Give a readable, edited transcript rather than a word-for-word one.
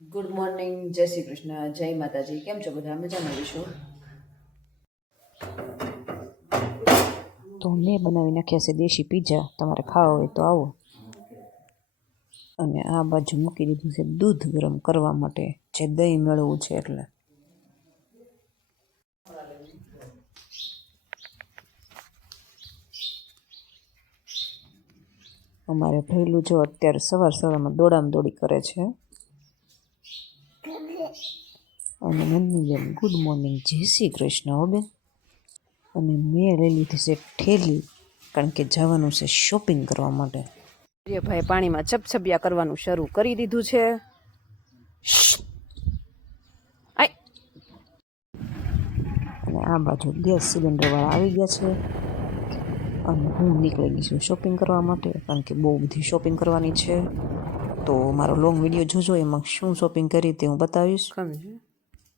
Good morning, જય શ્રી કૃષ્ણ, જય માતાજી. કેમ છો બધા? મજામાં રહીશું. તો મેં બનાવી નાખ્યા છે દેશી પીઝા. તમારે ખાવા હોય તો આવો. અને આ બાજુ મૂકી દીધું છે દૂધ ગરમ કરવા માટે, જે દહીં મેળવવું છે એટલે. અમારે ભરેલું જો અત્યારે સવારમાં દોડી કરે છે. અને નંદનીબેન ગુડ મોર્નિંગ, જય શ્રી કૃષ્ણ હો બેન. અને મેં લઈ લીધી છે ઠેલી, કારણ કે જવાનું છે શોપિંગ કરવા માટે. ભાઈ પાણીમાં છપછપિયા કરવાનું શરૂ કરી દીધું છે. અને આ બાજુ ગેસ સિલિન્ડરવાળા આવી ગયા છે. અને હું નીકળી ગઈ છું શોપિંગ કરવા માટે, કારણ કે બહુ બધી શોપિંગ કરવાની છે. તો મારો લોંગ વિડીયો જોજો, એમાં શું શોપિંગ કરી તે હું બતાવીશ.